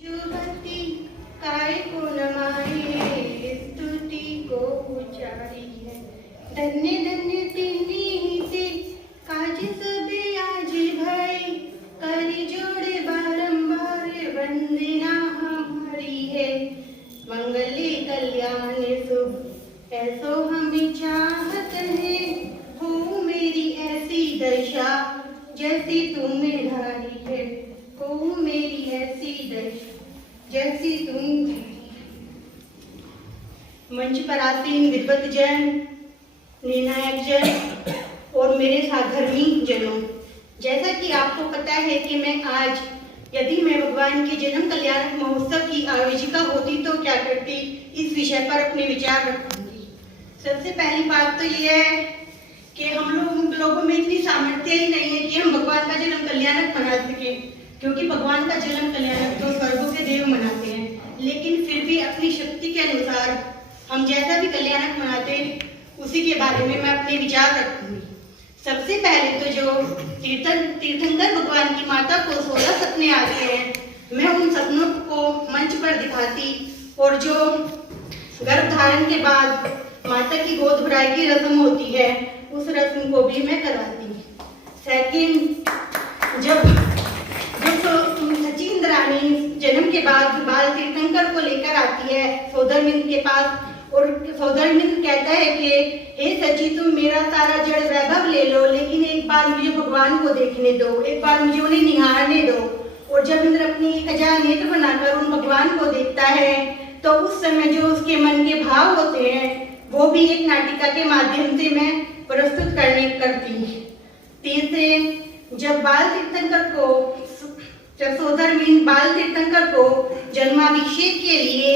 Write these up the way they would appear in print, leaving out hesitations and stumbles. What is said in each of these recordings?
जुगति काय को नमाए स्तुति को उचारी है। धन्य धन्य तिन्ही ते काज सबे आज भाई करी जोड़े बारंबार वंदना हमारी है। मंगले कल्याण शुभ ऐसो हमें चाहत है। हो मेरी ऐसी दशा जैसी तुम्हें ढारी है। हो मेरी ऐसी दशा जैसी तुम। मंच पर आसीन विद्वत जन, निर्णायक जन और मेरे साधर्मी जनों, जैसा कि आपको पता है कि मैं आज यदि मैं भगवान के जन्म कल्याण महोत्सव की आयोजिका होती तो क्या करती, इस विषय पर अपने विचार रखूंगी। सबसे पहली बात तो यह है कि हम लोगों में इतनी सामर्थ्य ही नहीं है कि हम भगवान का जन्म कल्याणक मना सकें, क्योंकि भगवान का जन्म कल्याणक तो स्वर्गों के देव मनाते हैं। लेकिन फिर भी अपनी शक्ति के अनुसार हम जैसा भी कल्याणक मनाते हैं उसी के बारे में मैं अपने विचार रखूंगी। सबसे पहले तो जो तीर्थंकर भगवान की माता को 16 सपने आते हैं, मैं उन सपनों को मंच पर दिखाती और जो गर्भ धारण के बाद माता की गोद भराई की रस्म होती है उस रस्म को भी मैं करवाती। सेकंड, जब सची इंद्राणी जन्म के बाद बाल तीर्थंकर को लेकर आती है सौदरमिंद के पास और सौदरमिंद कहता है कि हे सची तुम मेरा सारा जड़ वैभव ले लो, लेकिन एक बार मुझे भगवान को देखने दो, एक बार मुझे उन्हें निहारने दो। और जब इंद्र अपनी खजा नेत्र बनाकर उन भगवान को देखता है तो उस समय जो उसके मन के भाव होते हैं वो भी एक नाटिका के माध्यम से मैं प्रस्तुत करती। तीसरे, जब सौदरमिंद बाल तीर्थंकर को जन्माभिषेक के लिए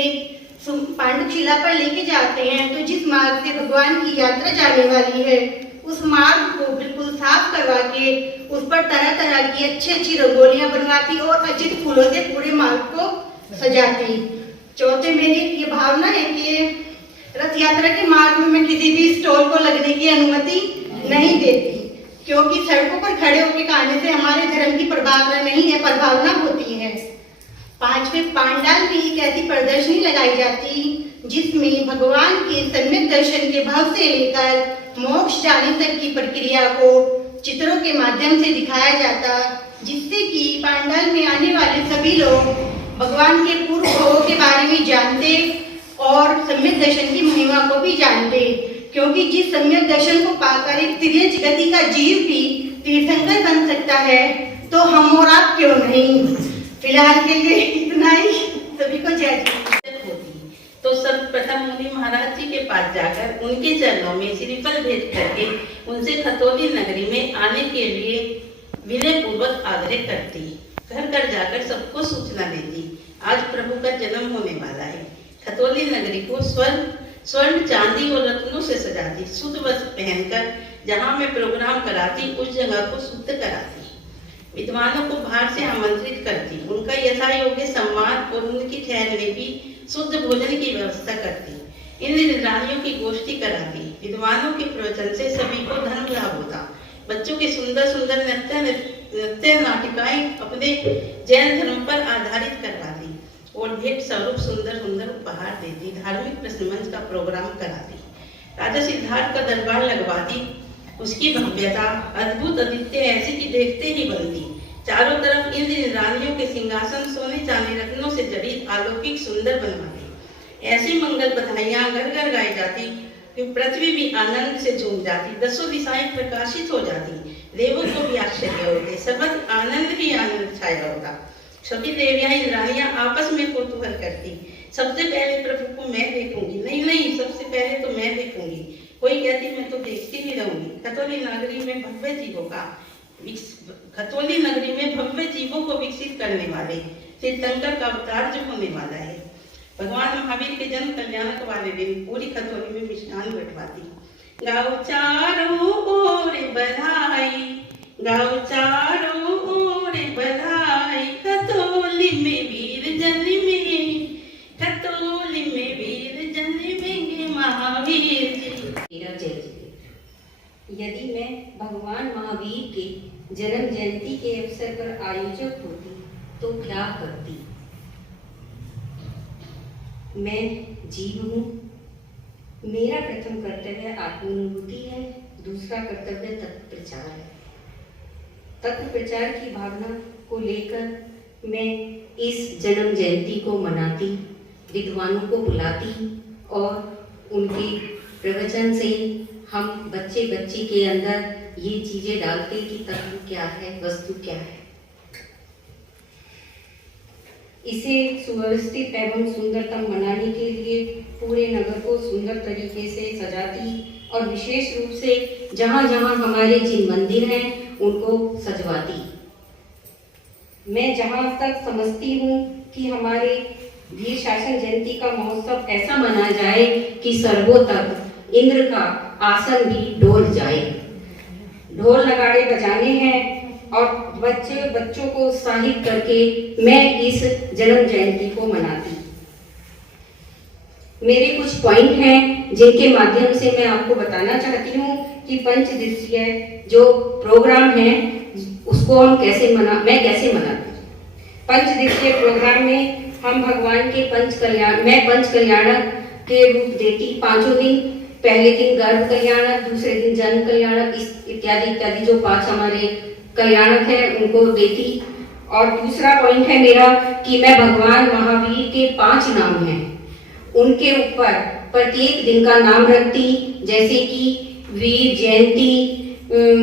पांडुशिला पर लेके जाते हैं तो जिस मार्ग से भगवान की यात्रा जाने वाली है उस मार्ग को बिल्कुल साफ करवा के उस पर तरह तरह की अच्छी रंगोलियां बनवाती और अजित फूलों से पूरे मार्ग को सजाती। चौथे, मेरी ये भावना है कि रथ यात्रा के मार्ग में मैं किसी भी स्टॉल को लगने की अनुमति नहीं देती, क्योंकि सड़कों पर खड़े होकर खाने से हमारे धर्म की प्रभावना नहीं है, प्रभावना होती है। पांचवें, पांडाल में एक ऐसी प्रदर्शनी लगाई जाती जिसमें भगवान के सम्यक दर्शन के भाव से लेकर मोक्ष जाने तक की प्रक्रिया को चित्रों के माध्यम से दिखाया जाता, जिससे कि पांडाल में आने वाले सभी लोग भगवान के पूर्व भवों के बारे में जानते और सम्यक दर्शन की महिमा को भी जानते। क्योंकि जिस सम्यक दर्शन को पाकर एक तिर्यक गति का जीव भी तीर्थंकर बन सकता है तो हम और आप क्यों नहीं। फिलहाल के लिए इतना ही, सभी को जय होती तो सर्वप्रथम मुनि महाराज जी के पास जाकर उनके चरणों में श्रीफल भेंट करके उनसे खतौली नगरी में आने के लिए विनय पूर्वक आग्रह करती। घर घर जाकर सबको सूचना देती आज प्रभु का जन्म होने वाला है। खतौली नगरी को स्वर्ण चांदी और रत्नों से सजाती, शुद्ध वस्त्र पहनकर जहाँ मैं प्रोग्राम कराती उस जगह को शुद्ध कराती। विद्वानों को बाहर से आमंत्रित करती, उनका यथा योग्य सम्मान और उनकी ठहरने की शुद्ध भोजन की व्यवस्था करती। इन रानियों की गोष्ठी कराती। विद्वानों के प्रवचन से सभी को धर्म लाभ होता। बच्चों के सुंदर सुंदर नृत्य नाटिकाएं अपने जैन धर्म पर आधारित करवाती और भेंट स्वरूप सुंदर सुंदर उपहार देती। धार्मिक प्रश्नमंच का प्रोग्राम कराती। राजा सिद्धार्थ का दरबार लगवाती। उसकी भव्यता अद्भुत अद्वितीय ऐसी कि देखते ही बनती। चारों तरफ इंद्र रानियों के सिंहासन सोने चांदी रत्नों से जड़ित अलौकिक सुंदर बनवाती। ऐसी मंगल बधाइयां घर घर गाई जाती कि पृथ्वी भी आनंद से झूम जाती। दसों दिशाएं प्रकाशित हो जाती। देवों को भी आश्चर्य होते। सबक आनंद ही आनंद छाया होता। सभी देवियां इंद्राणियां आपस में कौतूहल करती। सबसे पहले प्रभु को मैं देखूंगी, नहीं सबसे पहले तो मैं देखूंगी। कोई कहती मैं तो देखती ही रहूंगी। खतौली नगरी में भव्य जीवों को विकसित करने वाले तीर्थंकर का अवतार जो होने वाला है। भगवान महावीर के जन्म कल्याणक वाले दिन पूरी खतौली में मिष्ठान बंटवाती। गाओ चारों ओर बधाई, गाओ चारों ओर बधाई, खतौली में वीर जन्मे, खतौली में वीर जन्मेंगे महावीर जी। यदि मैं भगवान महावीर के जन्म जयंती के अवसर पर आयोजक होती तो क्या करती। मैं जीव हूँ। मेरा प्रथम कर्तव्य आत्मानुभूति है, दूसरा कर्तव्य तत्व प्रचार है। तत्व प्रचार की भावना को लेकर मैं इस जन्म जयंती को मनाती, विद्वानों को बुलाती और उनके प्रवचन से हम बच्चे बच्चे के अंदर ये चीजें डालते कि तत्व क्या है, वस्तु क्या है। इसे सुव्यवस्थित एवं सुंदरतम बनाने के लिए पूरे नगर को सुंदर तरीके से सजाती और विशेष रूप से जहाँ जहाँ हमारे जिन मंदिर हैं उनको सजवाती। मैं जहाँ तक समझती हूँ कि हमारे वीर शासन जयंती का महोत्सव ऐसा मनाया जाए कि सर्वों तक इंद्र का आसन भी डोल जाए। ढोल नगाड़े बजाने हैं और बच्चों को उत्साहित करके मैं इस जन्म जयंती को मनाती। मेरे कुछ पॉइंट हैं जिनके माध्यम से मैं आपको बताना चाहती हूँ कि पंच दिवसीय जो प्रोग्राम है उसको हम मैं कैसे मनाती। पंच दिवसीय प्रोग्राम में हम भगवान के पंच कल्याणक के रूप देती। 5 दिन, पहले दिन गर्भ कल्याणक, दूसरे दिन जन्म कल्याणक, इत्यादि इत्यादि जो 5 हमारे कल्याणक है उनको देती। और दूसरा पॉइंट है मेरा कि मैं भगवान महावीर के 5 नाम हैं उनके ऊपर प्रत्येक दिन का नाम रखती, जैसे कि वीर जयंती,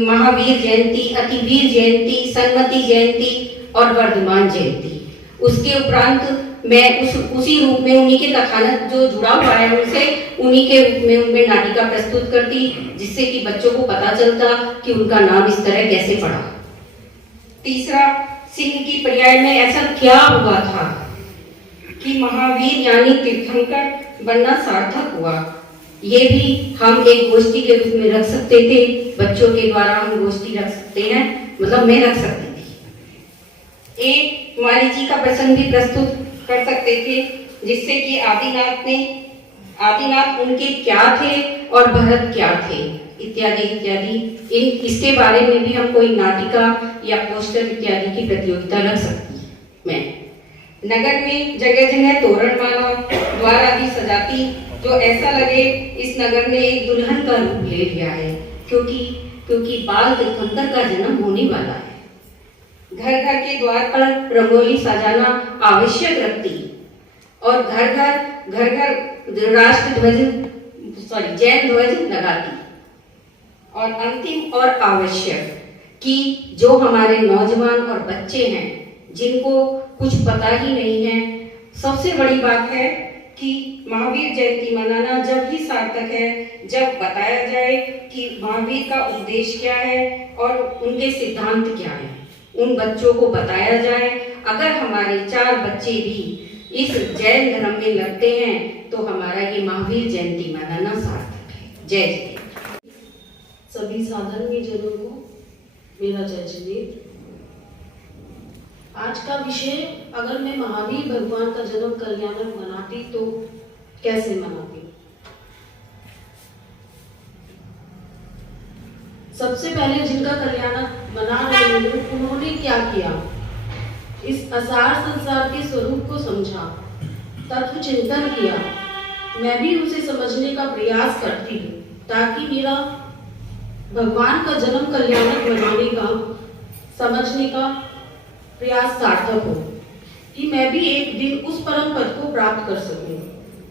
महावीर जयंती, अतिवीर जयंती, सन्मति जयंती और वर्धमान जयंती। उसके उपरांत मैं उसी रूप में उन्हीं के कथानक जो जुड़ा हुआ है उनसे उन्हीं के रूप में उनमें नाटिका प्रस्तुत करती, जिससे कि बच्चों को पता चलता कि उनका नाम इस तरह कैसे पड़ा। तीसरा, सिंह की पर्याय में ऐसा क्या हुआ था कि महावीर यानी तीर्थंकर बनना सार्थक हुआ। ये भी हम एक गोष्ठी के रूप में रख सकते थे, बच्चों के द्वारा हम गोष्ठी रख सकते हैं, मतलब मैं रख सकती थी। एक मारीची का प्रसंग भी प्रस्तुत कर सकते थे, जिससे कि आदिनाथ उनके क्या थे और भरत क्या थे, इत्यादि इत्यादि। इसके बारे में भी हम कोई नाटिका या पोस्टर इत्यादि की प्रतियोगिता रख सकती। मैं नगर में जगह जगह तोरणमाला द्वार आदि सजाती, जो ऐसा लगे इस नगर ने एक दुल्हन का रूप ले लिया है, क्योंकि बाल तीर्थंकर का जन्म होने वाला है। घर घर के द्वार पर रंगोली सजाना आवश्यक रखती और घर घर राष्ट्र ध्वज जैन ध्वज लगाती। और अंतिम और आवश्यक कि जो हमारे नौजवान और बच्चे हैं जिनको कुछ पता ही नहीं है, सबसे बड़ी बात है कि महावीर जयंती मनाना जब ही सार्थक है जब बताया जाए कि महावीर का उपदेश क्या है और उनके सिद्धांत क्या है, उन बच्चों को बताया जाए। अगर हमारे 4 बच्चे भी इस जैन धर्म में लगते हैं तो हमारा ये महावीर जयंती मनाना सार्थक है। जय जय। सभी साधर्मी जनों को मेरा जय जयवीर। आज का विषय, अगर मैं महावीर भगवान का जन्म कल्याणक मनाती तो कैसे मनाती। सबसे पहले जिनका कल्याणक मना रहे हूँ उन्होंने क्या किया, इस असार संसार के स्वरूप को समझा, तत्व चिंतन किया। मैं भी उसे समझने का प्रयास करती हूँ ताकि मेरा भगवान का जन्म कल्याणक मनाने का, समझने का प्रयास सार्थक हो, कि मैं भी एक दिन उस परम पद को प्राप्त कर सकूं।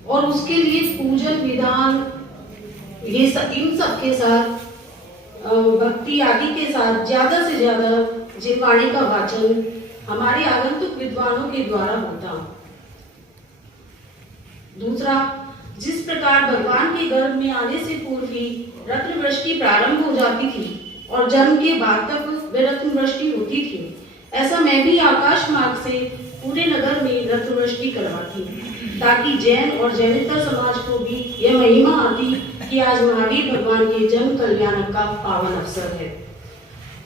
और उसके लिए पूजन विधान इन सब के साथ, भक्ति आदि के साथ ज्यादा से ज्यादा जिनवाणी का वाचन हमारे आगंतुक विद्वानों के द्वारा होता। दूसरा, जिस प्रकार भगवान के गर्भ में आने से पूर्व ही रत्न वृष्टि प्रारंभ हो जाती थी और जन्म के बाद तक वे रत्न वृष्टि होती थी, ऐसा मैं भी आकाश मार्ग से पूरे नगर में रत्न वृष्टि करवाती, ताकि जैन और जैनेतर समाज को भी यह महिमा आती कि आज महावीर भगवान के जन्म कल्याणक का पावन अवसर है।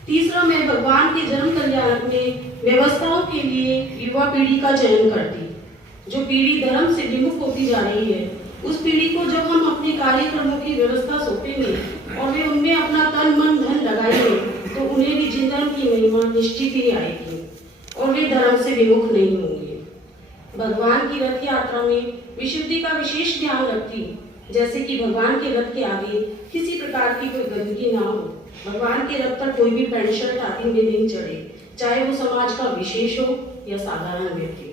तीसरा, मैं भगवान के जन्म कल्याणक में व्यवस्थाओं के लिए युवा पीढ़ी का चयन करती। जो पीढ़ी धर्म से विमुख होती जा रही है, उस पीढ़ी को जब हम अपने कार्यक्रमों की व्यवस्था सौंपेंगे और वे उनमें अपना तन मन धन लगाएंगे तो उन्हें भी जिन धर्म की महिमा निश्चित ही आएगी और वे धर्म से विमुख नहीं होंगे। भगवान की रथ यात्रा में विशुद्धि का विशेष ध्यान रखती हूँ, जैसे कि भगवान के रथ के आगे किसी प्रकार की कोई गंदगी ना हो। भगवान के रथ पर कोई भी पैंट शर्ट आदि में नहीं चढ़े, चाहे वो समाज का विशेष हो या साधारण व्यक्ति।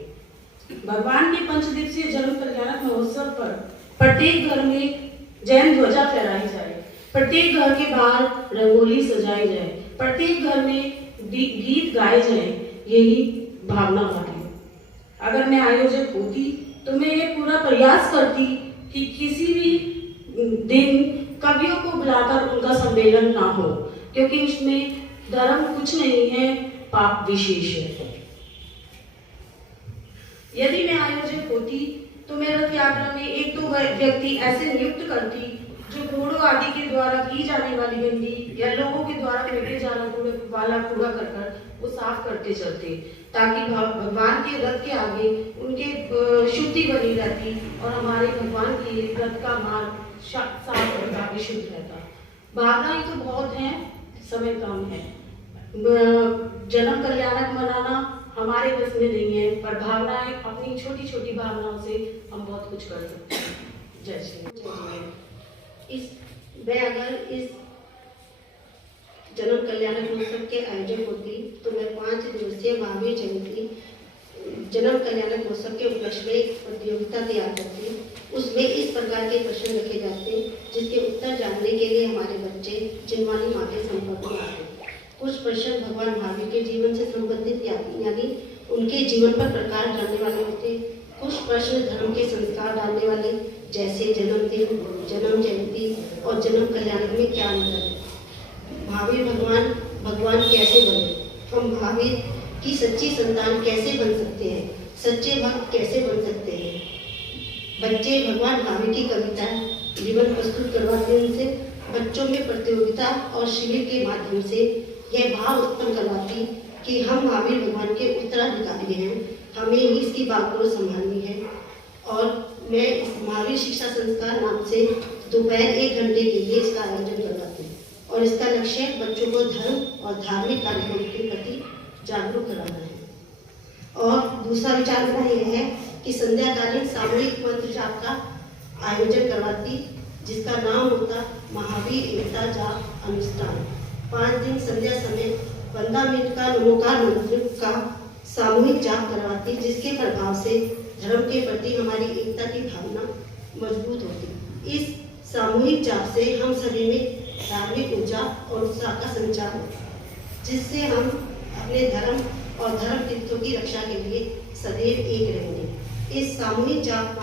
भगवान के 5 दिवसीय जन्म कल्याणक महोत्सव पर प्रत्येक घर में जैन ध्वजा फहराई जाए, प्रत्येक घर के बाहर रंगोली सजाई जाए, प्रत्येक घर में गीत गाए जाए, यही भावना हमारी है। अगर मैं आयोजक होती तो मैं ये पूरा प्रयास करती कि किसी भी दिन कवियों को बुलाकर उनका सम्मेलन ना हो, क्योंकि उसमें धर्म कुछ नहीं है, पाप विशेष है। यदि मैं आयोजक होती तो मैं रथ यात्रा में 1-2 व्यक्ति ऐसे नियुक्त करती जो घोड़ों आदि के द्वारा की जाने वाली गंदगी या लोगों के द्वारा फेंके जाने वाला कूड़ा करकट वो साफ करते चलते, ताकि भगवान के रथ के आगे उनके शुद्धि बनी रहती और हमारे भगवान के रथ का मार्ग साफ रहता, विशुद्ध रहता। भावनाएं तो बहुत हैं, समय कम है। जन्म कल्याणक मनाना हमारे बस में नहीं है, पर भावनाएं, अपनी छोटी छोटी भावनाओं से हम बहुत कुछ कर सकते हैं। जय श्री। मैं अगर इस जन्म कल्याणक महोत्सव के आयोजक होती तो मैं 5 दिवसीय महावीर जयंती जन्म कल्याणक महोत्सव के उपलक्ष्य में एक प्रतियोगिता तैयार करती। उसमें इस प्रकार के प्रश्न रखे जाते जिसके उत्तर जानने के लिए हमारे बच्चे जिनवानी माँ के संपर्क में आते। कुछ प्रश्न भगवान महावीर के जीवन से संबंधित यानी उनके जीवन पर प्रकाश डालने वाले होते। कुछ प्रश्न धर्म के संस्कार डालने वाले, जैसे जन्मदिन, जन्म जयंती और जन्म कल्याण में क्या अंतर है, महावीर भगवान कैसे बने, हम महावीर की सच्ची संतान कैसे बन सकते हैं, सच्चे भक्त कैसे बन सकते हैं। बच्चे भगवान महावीर की कविता जीवन प्रस्तुत करवाते हैं। उनसे बच्चों में प्रतियोगिता और शिविर के माध्यम से यह भाव उत्पन्न करवाती कि हम महावीर भगवान के उत्तराधिकारी हैं, हमें ही इसकी बात को संभालनी है। और मैं इस महावीर शिक्षा संस्कार नाम से दोपहर 1 घंटे के लिए इसका आयोजन करवाती हूँ और इसका लक्ष्य बच्चों को धर्म और धार्मिक कार्यक्रमों के प्रति जागरूक कराना है। और दूसरा विचार मेरा यह है कि संध्याकालीन सामूहिक मंत्र जाप का आयोजन करवाती, जिसका नाम होता महावीर एकता जाप अनुष्ठान। 5 दिन संध्या समय 15 मिनट का नमोकार मंत्र का सामूहिक जाप करवाती, जिसके प्रभाव से धर्म के प्रति हमारी एकता की भावना मजबूत होती। इस सामूहिक जाप से हम सभी में धार्मिक ऊर्जा और उत्साह का संचार होता, जिससे हम अपने धर्म और धर्म तीर्थों की रक्षा के लिए सदैव एक रहेंगे। इस सामूहिक जाप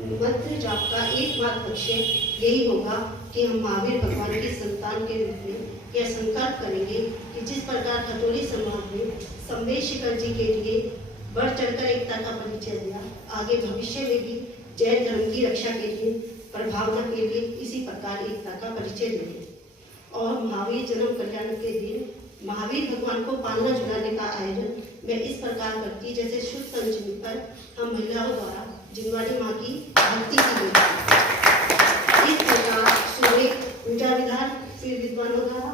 मंत्र जाप का एकमात्र लक्ष्य यही होगा कि हम महावीर भगवान की संतान के रूप में यह संकल्प करेंगे कि जिस प्रकार खतौली समाज में संवेद शिखर जी के लिए बढ़ चढ़कर एकता का परिचय दिया, आगे भविष्य में भी जैन धर्म की रक्षा के लिए, प्रभावना के लिए इसी प्रकार एकता का परिचय देंगे। और महावीर जन्म कल्याण के दिन महावीर भगवान को पालना जुड़ाने का आयोजन मैं इस प्रकार करती, जैसे शुद्ध पंचमी पर हम महिलाओं द्वारा जिनवानी माँ की भक्ति की गई। इस प्रकार सुबह पूजा विधान, फिर विद्वानों द्वारा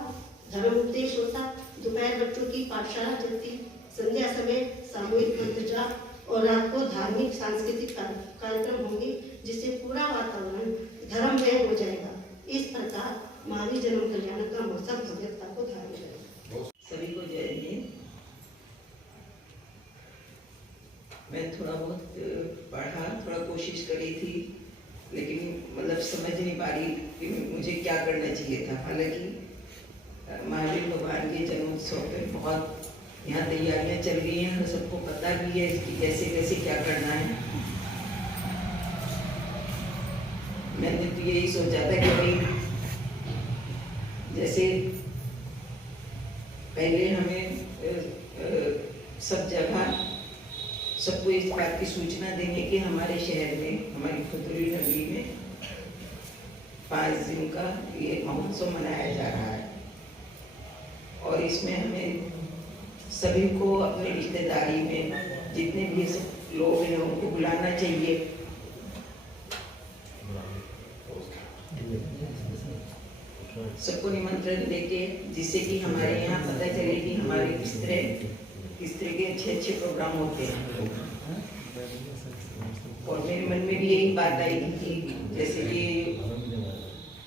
धर्म उपदेश होता, दोपहर बच्चों की पाठशाला चलती, संध्या समय सामूहिक मंत्र जाप और रात को धार्मिक सांस्कृतिक कार्यक्रम होंगे, जिससे पूरा वातावरण धर्ममय हो जाएगा। इस प्रकार महावीर जन्म कल्याण का महोत्सव भव्यता को धारण करेगा। सभी को जय हिंद। मैं थोड़ा बहुत पढ़ा, थोड़ा कोशिश करी थी, लेकिन मतलब समझ नहीं पा रही कि मुझे क्या करना चाहिए था। हालांकि महावीर भगवान के जन्मोत्सव पे बहुत यहाँ तैयारियां चल रही हैं और सबको पता भी है कि कैसे कैसे क्या करना है। मैंने तो यही सोचा था कि भाई जैसे पहले हमें सब जगह सबको इस बात की सूचना देंगे कि हमारे शहर में, हमारी खतौली नगरी में 5 दिन का ये महोत्सव मनाया जा रहा है और इसमें हमें सभी को अपनी रिश्तेदारी में जितने भी सब लोग हैं उनको बुलाना चाहिए। सबको निमंत्रण देके, जिससे कि हमारे यहाँ पता चले कि हमारे किस तरह के अच्छे प्रोग्राम होते हैं। बात आई थी कि जैसे कि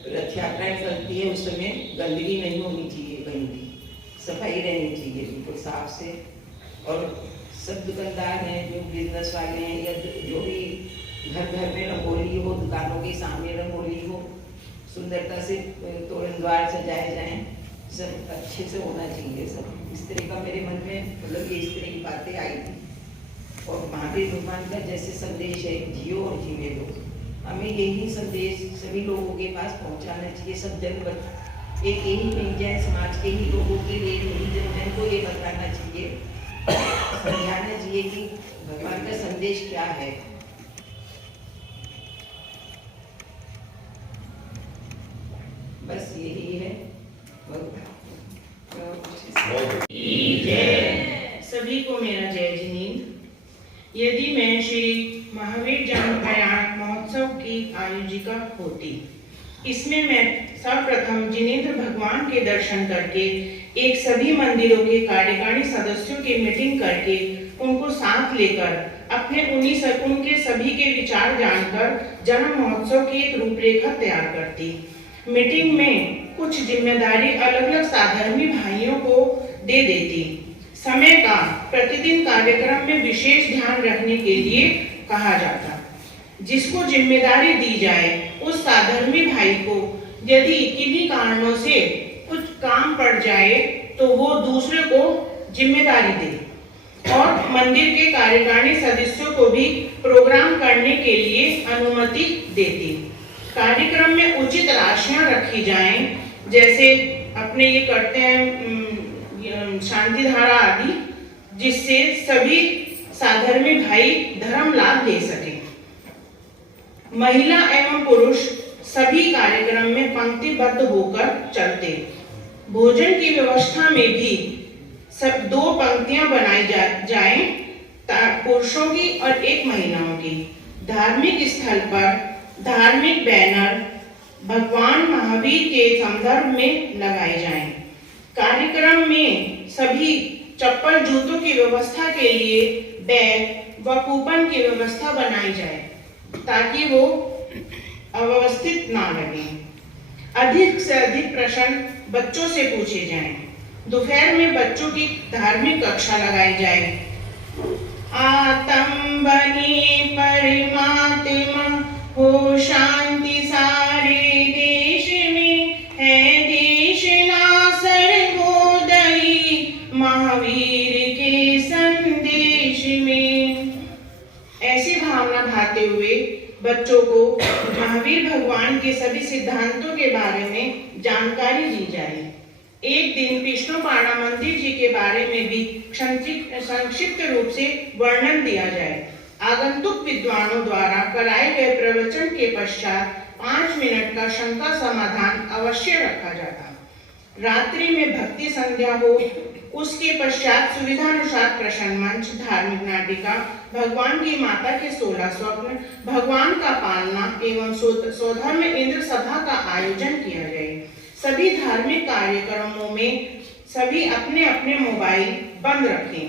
रथ यात्रा निकलती है उस समय गंदगी नहीं होनी चाहिए, कहीं भी सफाई रहनी चाहिए बिल्कुल साफ से। और सब दुकानदार हैं जो बिजनेस वाले हैं या जो भी घर घर में रंगोली हो, दुकानों के सामने रंगोली हो, सुंदरता से तोरण द्वार सजाए जाएं, सब अच्छे से होना चाहिए। सब इस तरह का मेरे मन में मतलब ये इस तरह की बातें आई थी। और महावीर भगवान का जैसे संदेश है जियो और जीने दो, हमें यही संदेश सभी लोगों के पास पहुंचाना चाहिए। सब जन एक यही नहीं जाए, समाज के ही लोगों के लिए नहीं, जन जन को ये बताना चाहिए, समझाना चाहिए कि भगवान का संदेश क्या है। बस यही है। सभी को मेरा जय जिनेंद्र। यदि मैं श्री महावीर जन्म कल्याण महोत्सव की आयोजिका होती, इसमें मैं सर्वप्रथम जिनेंद्र भगवान के दर्शन करके एक सभी मंदिरों के कार्यकारिणी सदस्यों की मीटिंग करके उनको साथ लेकर अपने उनके सभी के विचार जानकर जन्म महोत्सव की एक रूपरेखा तैयार करती। मीटिंग में कुछ जिम्मेदारी अलग अलग साधर्मी भाइयों को दे देती। समय का प्रतिदिन कार्यक्रम में विशेष ध्यान रखने के लिए कहा जाता। जिसको जिम्मेदारी दी जाए उस साधर्मी भाई को यदि किन्हीं कारणों से कुछ काम पड़ जाए तो वो दूसरे को जिम्मेदारी दे और मंदिर के कार्यकारिणी सदस्यों को भी प्रोग्राम करने के लिए अनुमति देती। कार्यक्रम में उचित राशियां रखी जाएं, जैसे अपने ये करते हैं शांति धारा आदि, जिससे सभी साधर्मी भाई धर्म लाभ ले सके। महिला एवं पुरुष सभी कार्यक्रम में पंक्तिबद्ध होकर चलते। भोजन की व्यवस्था में भी सब 2 पंक्तियां बनाई जाएं, पुरुषों की और एक महिलाओं की। धार्मिक स्थल पर धार्मिक बैनर भगवान महावीर के संदर्भ में लगाए जाएं। कार्यक्रम में सभी चप्पल जूतों की व्यवस्था के लिए बैग व कूपन की व्यवस्था बनाई जाए ताकि वो अव्यवस्थित ना लगे। अधिक से अधिक प्रश्न बच्चों से पूछे जाएं। दोपहर में बच्चों की धार्मिक कक्षा लगाई जाए। आत्म बनी परमात्मा हो शांति सारे देश में, है देश ना सर्वोदयी महावीर के संदेश में। ऐसी भावना भाते हुए बच्चों को महावीर भगवान के सभी सिद्धांतों के बारे में जानकारी दी जाए। एक दिन विष्णुपाड़ा मंदिर जी के बारे में भी संक्षिप्त रूप से वर्णन दिया जाए। आगंतुक विद्वानों द्वारा कराए गए प्रवचन के पश्चात 5 मिनट का शंका समाधान अवश्य रखा जाता। रात्रि में भक्ति संध्या हो, उसके पश्चात सुविधानुसार प्रश्न मंच, धार्मिक नाटिका, भगवान की माता के 16 स्वप्न, भगवान का पालना एवं स्वधर्म इंद्र सभा का आयोजन किया जाए। सभी धार्मिक कार्यक्रमों में सभी अपने अपने मोबाइल बंद रखें।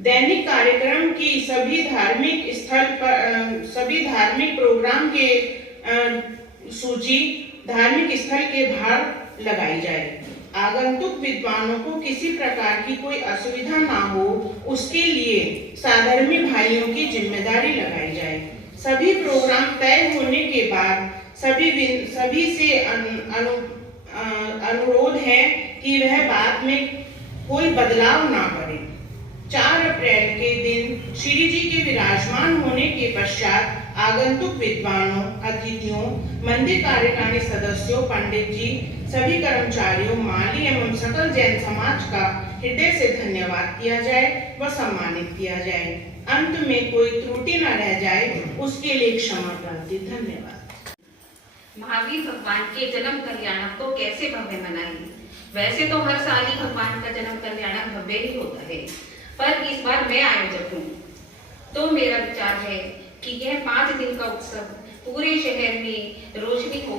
दैनिक कार्यक्रम की सभी धार्मिक स्थल पर सभी धार्मिक प्रोग्राम के सूची धार्मिक स्थल के बाहर लगाई जाए। आगंतुक विद्वानों को किसी प्रकार की कोई असुविधा ना हो, उसके लिए साधर्मी भाइयों की जिम्मेदारी लगाई जाए। सभी प्रोग्राम तय होने के बाद सभी से अनुरोध है कि वह बाद में कोई बदलाव ना करें। 4 अप्रैल के दिन श्री जी के विराजमान होने के पश्चात आगंतुक विद्वानों, अतिथियों, मंदिर कार्यकारिणी सदस्यों, पंडित जी, सभी कर्मचारियों, माली एवं सकल जैन समाज का हृदय से धन्यवाद किया जाए व सम्मानित किया जाए। अंत में कोई त्रुटि न रह जाए उसके लिए क्षमा प्रार्थी। धन्यवाद। महावीर भगवान के जन्म कल्याणक को कैसे भव्य मनाएंगे? वैसे तो हर साल ही भगवान का जन्म कल्याणक भव्य ही होता है, पर इस बार मैं आयोजक हूँ तो मेरा विचार है कि यह 5 दिन का उत्सव पूरे शहर में रोशनी हो,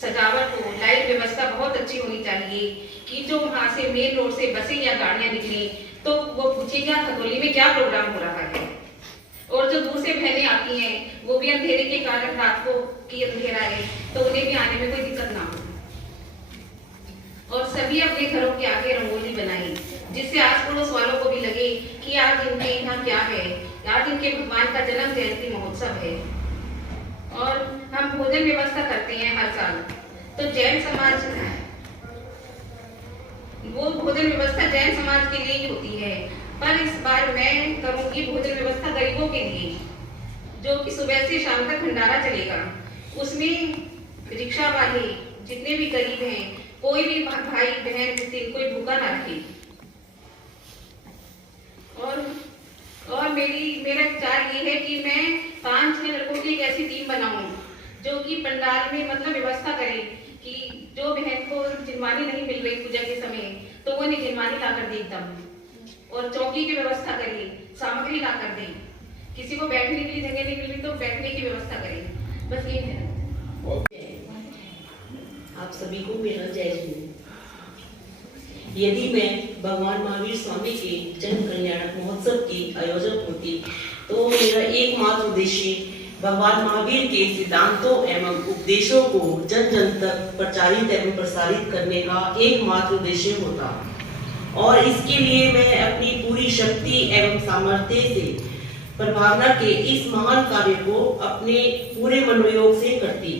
सजावट हो, लाइट व्यवस्था बहुत अच्छी होनी चाहिए कि जो वहाँ से मेन रोड से बसें या गाड़ियाँ निकले तो वो पूछेगा खतौली में क्या प्रोग्राम हो रहा है, और जो दूर से बहनें आती हैं वो भी अंधेरे के कारण रात को की अंधेरा है तो उन्हें भी आने में कोई दिक्कत ना हो। और सभी अपने घरों के आगे रंगोली बनाई जिससे आस पड़ोस वालों को भी लगे कि आज इनके यहाँ क्या है, आज इनके भगवान का जन्म जयंती महोत्सव है। और हम भोजन व्यवस्था करते हैं हर साल, तो जैन समाज वो भोजन व्यवस्था जैन समाज के लिए ही होती है, पर इस बार मैं करूंगी भोजन व्यवस्था गरीबों के लिए, जो कि सुबह से शाम तक भंडारा चलेगा। उसमें रिक्शा वाले जितने भी गरीब हैं, कोई भी भाई बहन कोई भूखा ना रहे। और मेरा विचार ये है कि मैं 5-6 लड़कों की एक ऐसी टीम बनाऊं जो कि पंडाल में मतलब व्यवस्था करे कि जो बहन को जिनवानी नहीं मिल रही पूजा के समय तो वो जिनवानी ला कर दे एकदम, और चौकी की व्यवस्था करिए, सामग्री ला कर दे, किसी को बैठने के लिए जगह नहीं मिल रही तो बैठने की व्यवस्था करें। बस ये है। आप सभी को मेरा जय हिंद। यदि मैं भगवान महावीर स्वामी के जन कल्याण महोत्सव की आयोजक होती तो मेरा एकमात्र उद्देश्य भगवान महावीर के सिद्धांतों एवं उपदेशों को जन जन तक प्रचारित एवं प्रसारित करने का एकमात्र उद्देश्य होता, और इसके लिए मैं अपनी पूरी शक्ति एवं सामर्थ्य से प्रभावना के इस महान कार्य को अपने पूरे मनोयोग से करती,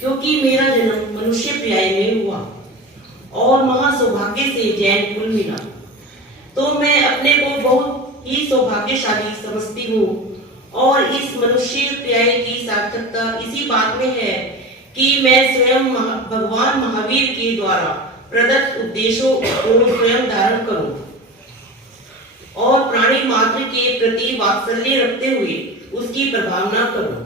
क्योंकि मेरा जन्म मनुष्य पर्याय में हुआ और महासौभाग्य से जैन कुल मिला, तो मैं अपने को बहुत ही सौभाग्यशाली समझती हूँ। और इस मनुष्य पर्याय की सार्थकता इसी बात में है कि मैं स्वयं भगवान महावीर के द्वारा प्रदत्त उपदेशों को स्वयं धारण करूं और प्राणी मात्र के प्रति वात्सल्य रखते हुए उसकी प्रभावना करूं।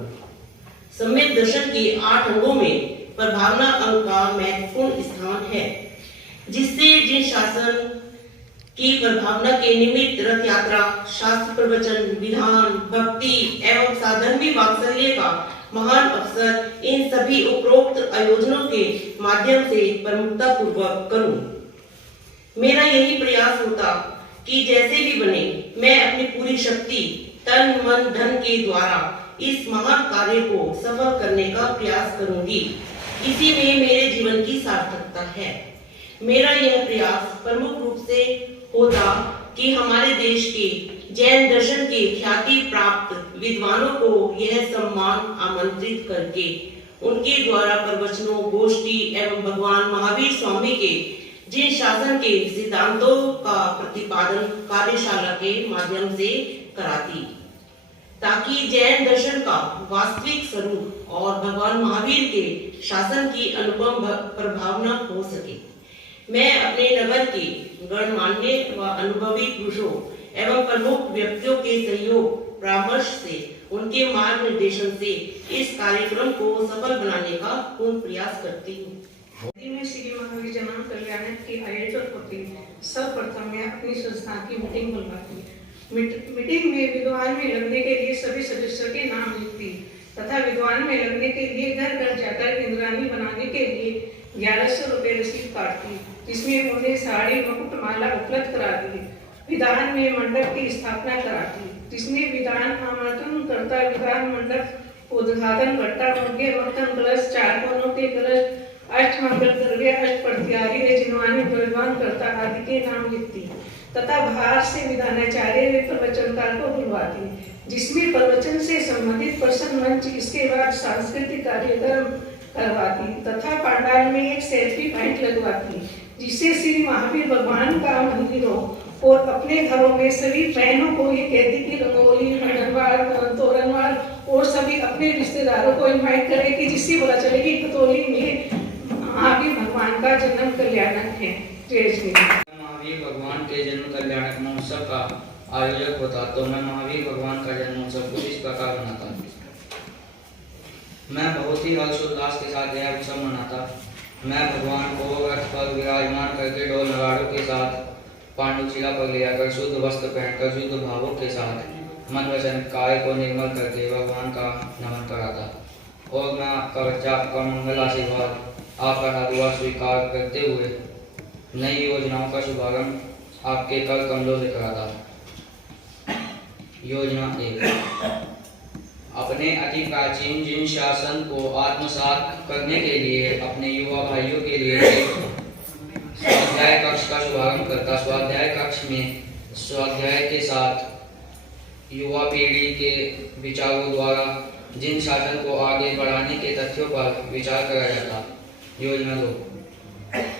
सम्यक दर्शन के 8 अंगों में प्रभावना अंग का महत्वपूर्ण स्थान है, जिससे जिन शासन की प्रभावना के निमित्त रथ यात्रा, शास्त्र प्रवचन, विधान, भक्ति एवं साधर्मी वात्सल्य का महान अवसर, इन सभी उपरोक्त आयोजनों के माध्यम से प्रमुखता पूर्वक करूं। मेरा यही प्रयास होता कि जैसे भी बने मैं अपनी पूरी शक्ति, तन, मन, धन के द्वारा इस महान कार्य को सफल करने का प्रयास करूंगी। इसी में मेरे जीवन की सार्थकता है। मेरा यह प्रयास प्रमुख रूप से होता कि हमारे देश के जैन दर्शन के ख्याति प्राप्त विद्वानों को यह सम्मान आमंत्रित करके उनके द्वारा प्रवचनों, गोष्ठी एवं भगवान महावीर स्वामी के जिन शासन के सिद्धांतों का प्रतिपादन कार्यशाला के माध्यम से कराती, ताकि जैन दर्शन का वास्तविक स्वरूप और भगवान महावीर के शासन की अनुपम प्रभावना हो सके। मैं अपने नगर के गणमान्य व अनुभवी पुरुषों एवं प्रमुख व्यक्तियों के सहयोग परामर्श से उनके मार्गदर्शन से इस कार्यक्रम को सफल बनाने का पूर्ण प्रयास करती हूँ। मैं श्री महावीर जन कल्याण की आयोजक होती, सर्वप्रथम मैं अपनी संस्था की मीटिंग बुलवाती। मीटिंग में विद्वान में लगने के लिए सभी सदस्यों के नाम लिखती तथा विद्वान में लगने के लिए घर घर जाकर इंद्राणी बनाने के लिए 1100 रुपये रसीद काटती, जिसमें उन्हें साड़ी, मुकुट, माला उपलब्ध कराती। विधान में मंडप की स्थापना कराती, जिसमें विधान आमंत्रण करता, विधान मंडप उद्घाटन करता, उनके मक्खन कलश, 4 कोनों के कलश, अष्टमंगल द्रव्य, अष्टप्रत्यारी व जिनवानी प्रदान करता आदि के नाम लिखती तथा बाहर से विधानाचार्य व प्रवचनकार को बुलवाती, जिसमें प्रवचन से संबंधित प्रसन्न मंच, इसके बाद सांस्कृतिक कार्यक्रम करवाती तथा पंडाल में एक सेल्फी पॉइंट लगवाती, जिससे श्री महावीर भगवान का मंदिर हो। और अपने घरों में सभी बहनों को ये कहती कि रंगोली, मंडलवाड़, तोरणवाड़ और सभी अपने रिश्तेदारों को इनवाइट करें कि जिससे पता चले कि कतौली में महावीर भगवान का जन्म कल्याणक है। जय श्री राम। महावीर भगवान के जन्म कल्याणक महोत्सव का आयोजक होता तो मैं महावीर भगवान का जन्मोत्सव कुछ इस प्रकार मनाता। मैं बहुत ही हर्षोल्लास के साथ यह उत्सव मनाता। मैं भगवान को रथ पर विराजमान करके ढोल नगाड़ों के साथ पांडुशिला पर ले आकर शुद्ध वस्त्र पहनकर शुद्ध भावों के साथ मन वचन काय को निर्मल करके भगवान का नमन कराता। और मैं आपका बच्चा, आपका मंगल आशीर्वाद, आपका दुआ स्वीकार करते हुए नई योजनाओं का शुभारंभ आपके कर कमलों से कराता। योजना 1, अपने अति प्राचीन जिन शासन को आत्मसात करने के लिए अपने युवा भाइयों के लिए स्वाध्याय कक्ष का शुभारंभ करता। स्वाध्याय कक्ष में स्वाध्याय के साथ युवा पीढ़ी के विचारों द्वारा जिन शासन को आगे बढ़ाने के तथ्यों पर विचार करा जाता। योजना 2,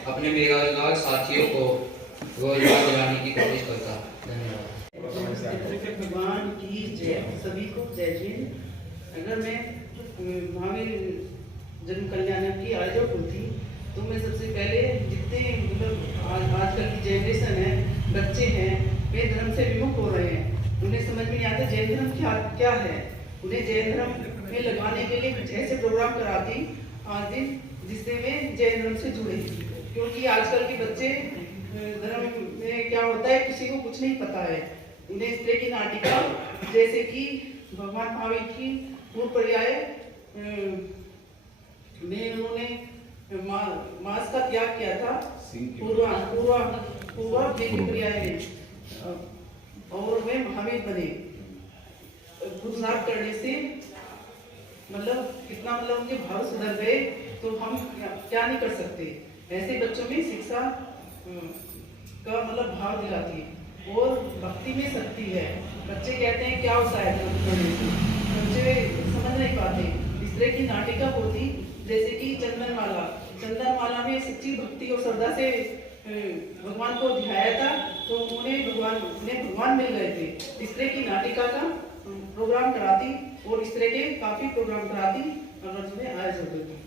अपने बेरोजगार साथियों को रोजगार दिलाने की कोशिश करता। धन्यवाद। भगवान की जय। सभी को जय हिंद। अगर मैं महावीर जन्म कल्याण की आयोजक होती तो मैं सबसे पहले जितने मतलब आजकल की जनरेशन है, बच्चे हैं, वे धर्म से विमुख हो रहे हैं, उन्हें समझ में नहीं आता जैन धर्म क्या है। उन्हें जैन धर्म में लगाने के लिए कुछ ऐसे प्रोग्राम कराती आज दिन जिससे वे जैन धर्म से जुड़े, क्योंकि आजकल के बच्चे धर्म में क्या होता है किसी को कुछ नहीं पता है। उन्हें इस तरह की नाटिका जैसे कि भगवान महावीर की पूर्व पर्याय में उन्होंने मांस का त्याग किया था पूर्व पर्याय में, और वे महावीर बने। पुरुषार्थ करने से मतलब कितना मतलब उनके भाव सुधर गए, तो हम क्या नहीं कर सकते। ऐसे बच्चों में शिक्षा का मतलब भाव दिलाती है और भक्ति में शक्ति है। बच्चे कहते हैं क्या होता है धर्म पढ़ने से, बच्चे समझ नहीं पाते। इस तरह की नाटिका होती जैसे कि चंदनमाला में सच्ची भक्ति और श्रद्धा से भगवान को ध्याया था, तो उन्हें भगवान मिल गए थे। इस तरह की नाटिका का प्रोग्राम कराती और इस तरह के काफी प्रोग्राम कराती अगर तुम्हें आयोजन होते।